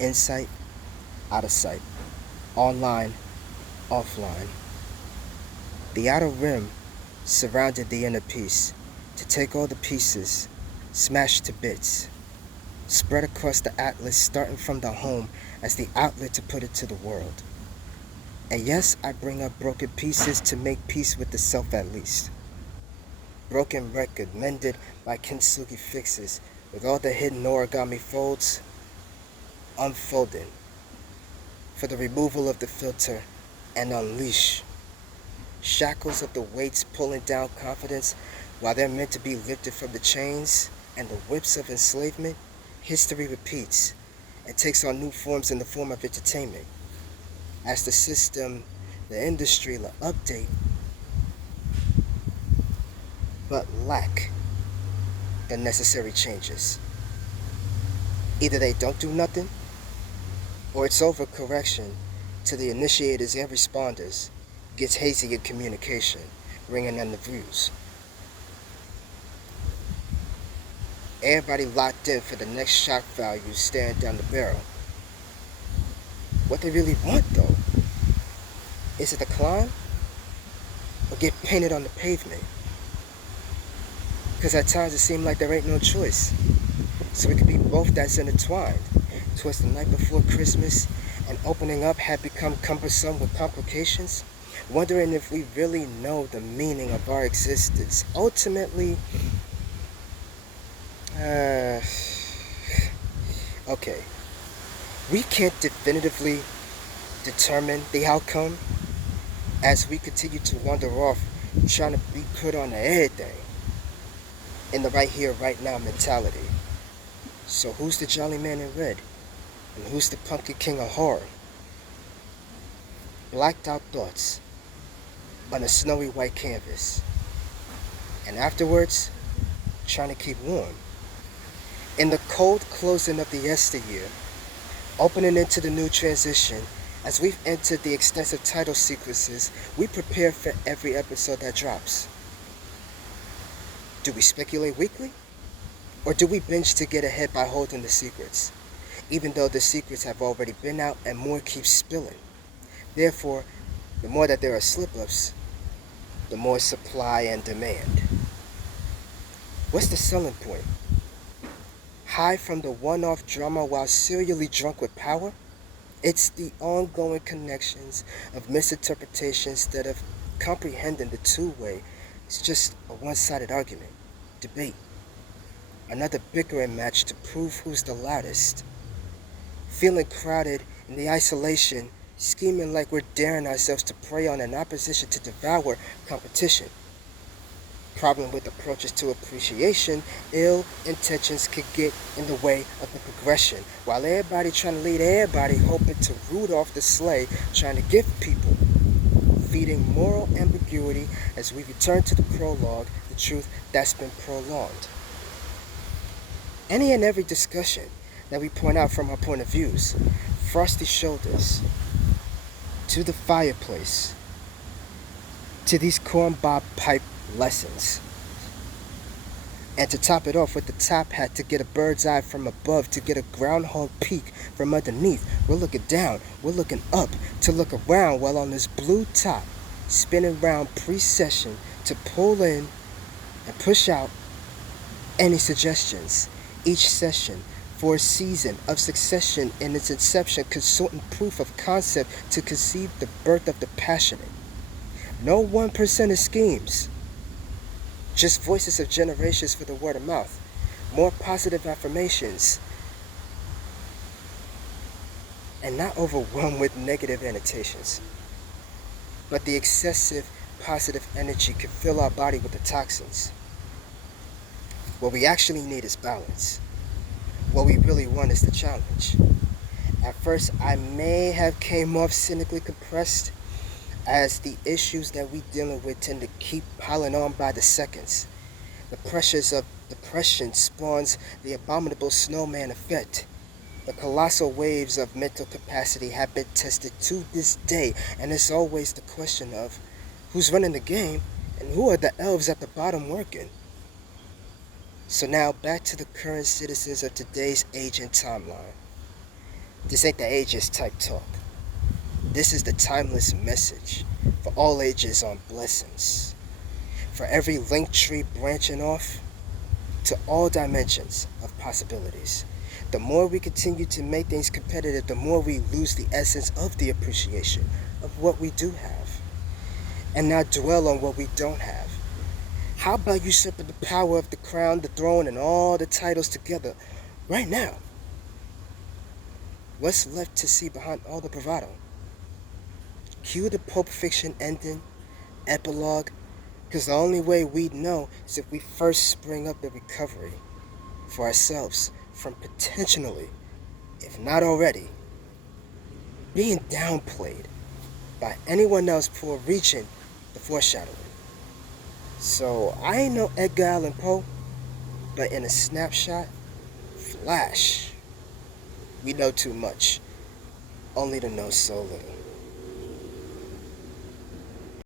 Insight, out of sight. Online, offline. The outer rim surrounded the inner piece to take all the pieces, smashed to bits, spread across the atlas starting from the home as the outlet to put it to the world. And yes, I bring up broken pieces to make peace with the self at least. Broken record mended by kintsugi fixes with all the hidden origami folds unfolding for the removal of the filter and unleash shackles of the weights pulling down confidence while they're meant to be lifted from the chains and the whips of enslavement. History repeats and takes on new forms in the form of entertainment as the system, the industry will update but lack the necessary changes. Either they don't do nothing or it's overcorrection to the initiators and responders gets hazy in communication, ringing in the views. Everybody locked in for the next shock value staring down the barrel. What they really want though, is it to climb or get painted on the pavement? Because at times it seems like there ain't no choice. So it could be both that's intertwined. Towards the night before Christmas and opening up had become cumbersome with complications, wondering if we really know the meaning of our existence. Ultimately, okay, we can't definitively determine the outcome as we continue to wander off trying to be put on everything in the right here, right now mentality. So who's the jolly man in red? And who's the pumpkin king of horror? Blacked out thoughts on a snowy white canvas. And afterwards, trying to keep warm. In the cold closing of the yesteryear, opening into the new transition, as we've entered the extensive title sequences, we prepare for every episode that drops. Do we speculate weekly? Or do we binge to get ahead by holding the secrets? Even though the secrets have already been out and more keep spilling. Therefore, the more that there are slip-ups, the more supply and demand. What's the selling point? High from the one-off drama while serially drunk with power? It's the ongoing connections of misinterpretations that of comprehending the two-way. It's just a one-sided argument, debate. Another bickering match to prove who's the loudest. Feeling crowded in the isolation, scheming like we're daring ourselves to prey on an opposition to devour competition. Problem with approaches to appreciation, ill intentions could get in the way of the progression. While everybody trying to lead everybody, hoping to root off the sleigh, trying to gift people, feeding moral ambiguity as we return to the prologue, the truth that's been prolonged. Any and every discussion that we point out from our point of views, frosty shoulders, to the fireplace, to these cornbob pipe lessons. And to top it off with the top hat to get a bird's eye from above, to get a groundhog peek from underneath. We're looking down, we're looking up, to look around while on this blue top, spinning round pre-session to pull in and push out any suggestions. Each session for a season of succession in its inception, consulting proof of concept to conceive the birth of the passionate. No 1% of schemes, just voices of generations for the word of mouth. More positive affirmations, and not overwhelmed with negative annotations. But the excessive positive energy can fill our body with the toxins. What we actually need is balance. What we really want is the challenge. At first, I may have came off cynically compressed, as the issues that we dealing with tend to keep piling on by the seconds. The pressures of depression spawns the abominable snowman effect. The colossal waves of mental capacity have been tested to this day, and it's always the question of who's running the game and who are the elves at the bottom working. So now back to the current citizens of today's age and timeline. This ain't the ages type talk. This is the timeless message for all ages on blessings. For every link tree branching off to all dimensions of possibilities. The more we continue to make things competitive, the more we lose the essence of the appreciation of what we do have. And not dwell on what we don't have. How about usurping the power of the crown, the throne, and all the titles together right now? What's left to see behind all the bravado? Cue the Pulp Fiction ending, epilogue, because the only way we'd know is if we first spring up the recovery for ourselves from potentially, if not already, being downplayed by anyone else for reaching the foreshadowing. So I ain't no Edgar Allan Poe, but in a snapshot, flash, we know too much, only to know so little.